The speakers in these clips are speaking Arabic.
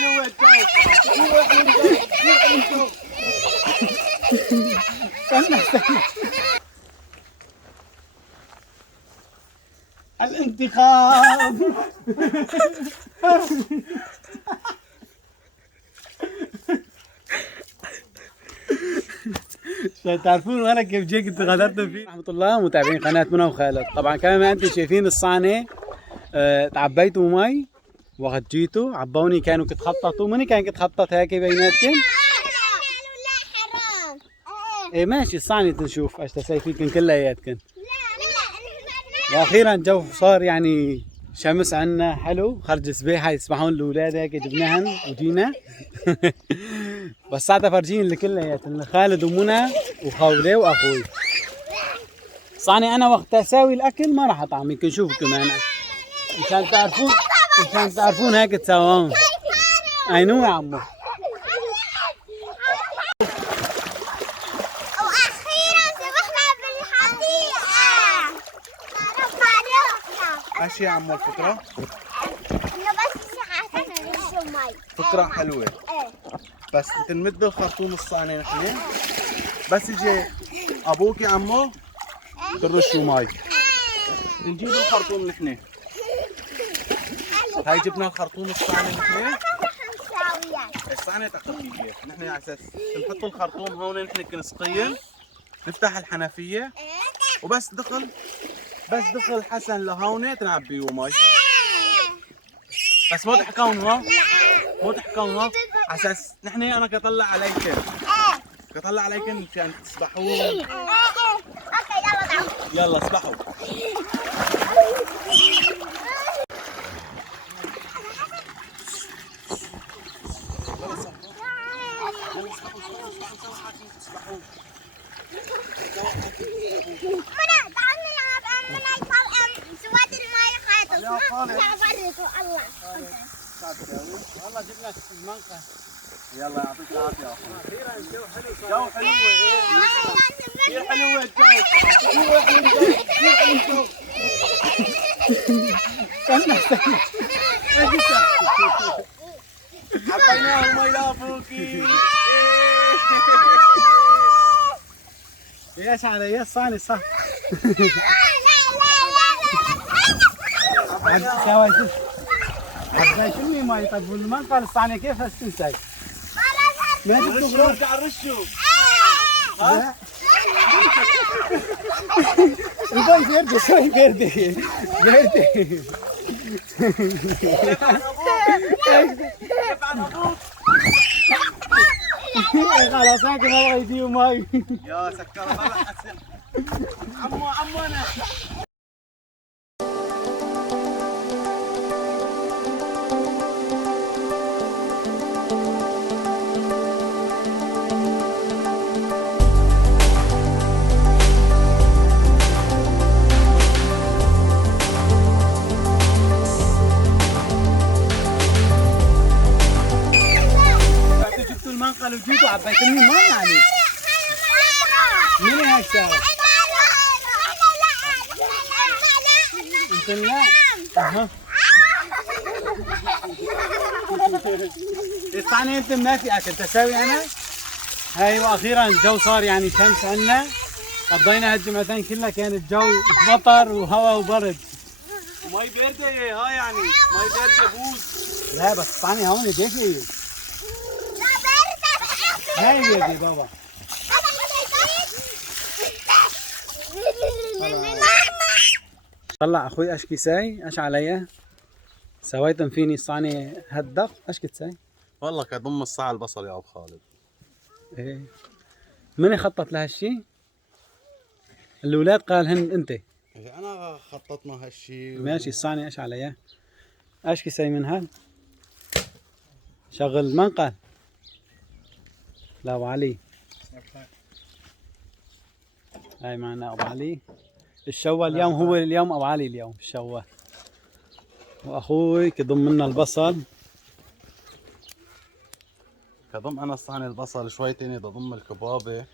حلوة الجو. كثير حلو الجو. استنى. الانتقام. تعرفون انا كيف جيت غادرت فيه؟ رحمة الله متابعين قناة منى وخالد. طبعا كما انتم شايفين الصانع تعبيتوا مي وقت جيتوا عبوني كانوا كتخططوا. مني كان كتخطط هيك بيناتكم؟ حرام. ايه ماشي الصانع تنشوف ايش تسوي فيكم كلياتكم. واخيرا جو صار يعني شمس عنا حلو. خرج سباحه يسبحون الاولاد هيك جبناهن وجينا. بس ساعتها فرجين اللي كلياتهم خالد ومنى وخولي واخوي. صاني انا وقت اساوي الاكل ما راح اطعم يمكن شوفكم انا مشان تعرفون هيك تسوون. اي نو يا عمو. ايش يا عمو الفكرة؟ انه بس شحاتنا نشرب مي. فكرة حلوة. بس نمد الخرطوم الصانع نحن بس يجي ابوك يا عمو ترشوا مي. نجيب الخرطوم نحن. هاي جبنا الخرطوم الصانع نحن. الصانع تقليدية. نحن على اساس نحط الخرطوم هون نحن كنسقيه. نفتح الحنفية وبس دخل حسن لهون تنعبيه مي. بس مو تحكون ها. على اساس نحن انا كطلع عليكم مشان تسبحون. اوكي يلا اسبحوا. والله جبنا المنقذ. يلا يعطيك العافية. أخيرا الجو حلو صار. جو حلو كثير حلو الجو. استنى. حطيناه مي لافوكي. ايش علي الصاني صح. عباي شنو ماي. طيب والمنقل الصانع كيف هستنساي؟ ما تقدر ارجع رشوا. ها؟ يبغى شوي بيردي. خلاص هيك ما ابغى يديو ماي. يا سكر الله حسن. عمو انا المنقل وجيتوا عبيتني ما يعني. مين هاي الشارع؟ انت لا. اها. الثاني انت ما في اكل تساوي انا. هاي واخيرا الجو صار يعني شمس عنا. قضينا هالجمعتين كلها كان الجو مطر وهواء وبرد. مي باردة ها يعني مي باردة بوز. لا بس الثاني هون دافي. هاي بيدي بابا. طلع اخوي ايش كيساي ايش عليا سويتم فيني صانع هالدق ايش كتساي؟ والله كضم الساعة البصل يا ابو خالد. ايه من خطط لهالشي؟ الاولاد قالهن انت. انا خططنا هالشي ماشي الصانع ايش عليا؟ ايش كيساي من هال؟ شغل المنقل. لا ابو علي. هاي معنا ابو علي. الشوا اليوم هو اليوم ابو علي اليوم الشوا. واخوي كضم لنا البصل. كضم انا صانع البصل شوي تاني بضم الكبابة.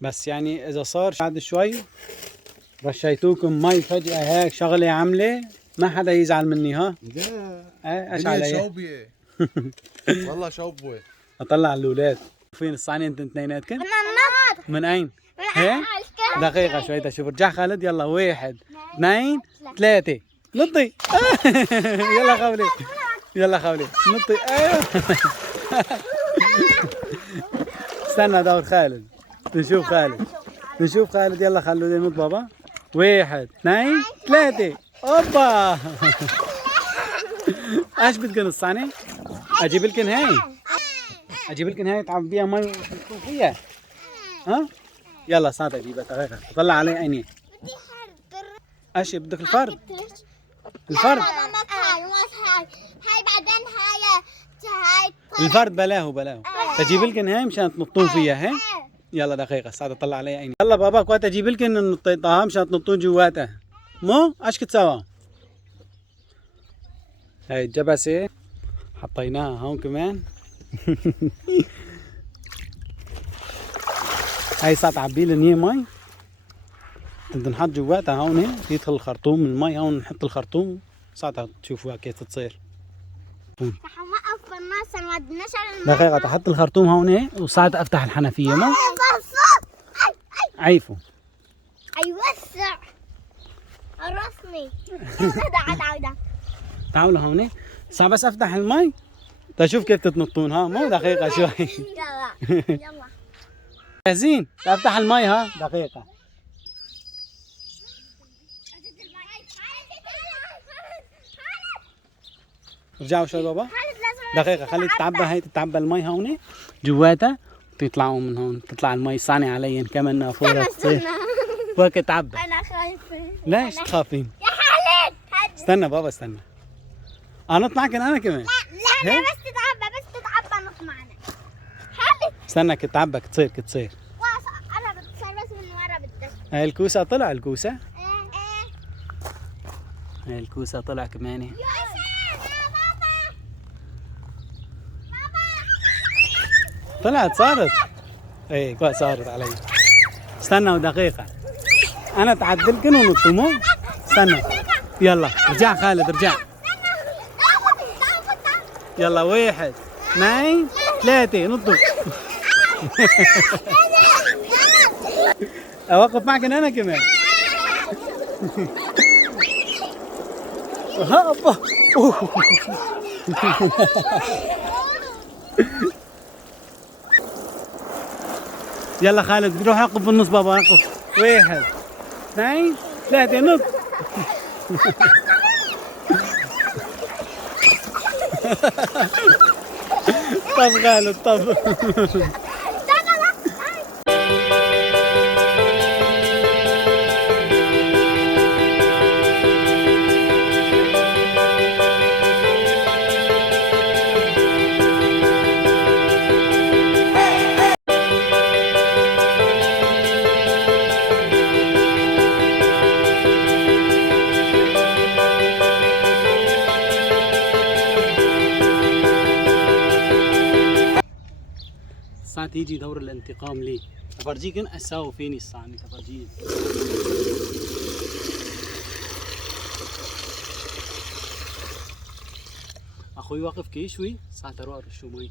بس يعني اذا صار بعد شوي رشيتوكم مي فجأة هيك شغلة عاملة ما حدا يزعل مني ها؟ لا ايش علي؟ شوبية. والله شوبوه. اطلع الاولاد. فين الصانع انتم اثنيناتكم؟ النط من اين؟ هيك؟ دقيقة شوي اشوف. ارجع خالد. يلا 1 2 3 نطي. يلا خولي. يلا خولي نطي. ايوه. استنى دور خالد. نشوف خالد. نشوف خالد. يلا خلوا ينط بابا. 1 2 3 اوبا. ايش بدكن الصانع؟ اجيب لكن هاي. اجيب لكن هاي تعب بيها مي وتحطوا فيها. ها؟ يلا صارت اجيبها. دقيقة. طلع علي عيني. ايش بدك الفرد؟ الفرد. هاي بعدين هاي الفرد بلاهو. تجيب لكن هاي مشان تنطون فيها. هي يلا دقيقة. ساعة طلع علي عيني. يلا بابا كوات اجيب لكن نطيطها مشان تنطون جواتها. مو ايش كنت سوا؟ هاي الجبسة حطيناها هون كمان. هاي ساعة تعبي لنا هي مي. بدنا نحط جواتها هون. يدخل الخرطوم المي هون. نحط الخرطوم ساعتها تشوفوها كيف تصير. حنوقف بالناس ما بدناش دقيقة. تحط الخرطوم هون وساعتها افتح الحنفية. مو عيفوا. يوسع الرسمي. تعال تعالوا هون. ساعة بس افتح المي تشوف كيف تتنطون. ها مو دقيقة شوي. يلا جاهزين؟ افتح المي. ها دقيقة. رجعوا شوي بابا. دقيقة. خلي تتعبى. هاي تتعبى المي هون جواتها وتطلعوا من هون. تطلع المي صانع علي كمان فورة تصير. وهيك تعبى. انا خايفة. ليش تخافين؟ يا خالد استنى بابا استنى. انط معك انا كمان. لا هيك؟ بس تتعبى نط معنا. خالد استنى كتعبى كتصير. انا بتصير بس من ورا بدك. هاي الكوسة طلع. الكوسة ايه هاي الكوسة طلع كمان. طلعت صارت. ايه كويس صارت علي. استنى دقيقة. انا تعدلكن ونطوا. مو استنى. يلا رجع خالد ارجع. يلا 1 2 3 نطوا. اوقف معك انا كمان. هابا. يلا خالد روح اقف بالنص بابا. اقف. 1 2 3 نط. طب خالد طب. ساعة يجي دور الانتقام لي. افرجيكن اساوي فيني الصانع. تفرجيني. اخوي واقف كيشوي. ساعة اروح ارشو مي.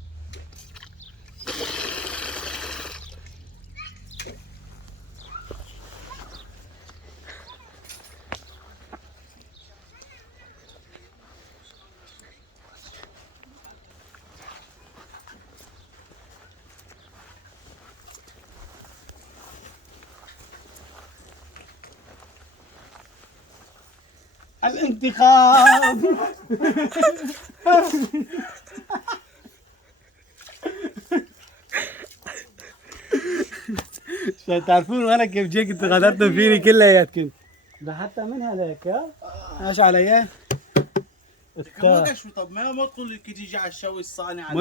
الانتقام. تعرفون انا كيف جيت كنت غدرتم فيني كلياتكم. ده حتى من هذاك. يا ايش علي؟ طب ما تقول لك تيجي على الشوي الصانع.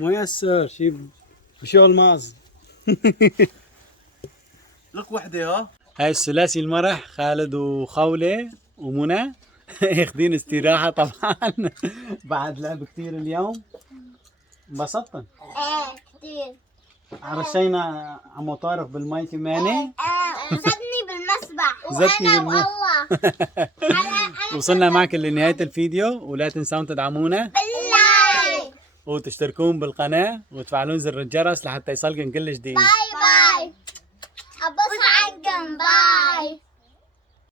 ميسر شيء شغل ماز. لك وحده. ها هاي الثلاثي المرح خالد وخولة ومنى اخذين استراحة طبعا بعد لعب كثير اليوم. انبسطتن؟ ايه كثير. رشينا عمو طارق بالمي كمان. وزدني بالمسبح. زدتني وانا والله. وصلنا معكم لنهاية الفيديو ولا تنسون تدعمونا باللايك وتشتركون بالقناة وتفعلون زر الجرس لحتى يصلكن كل جديد. باي باي. ابص عنكم باي.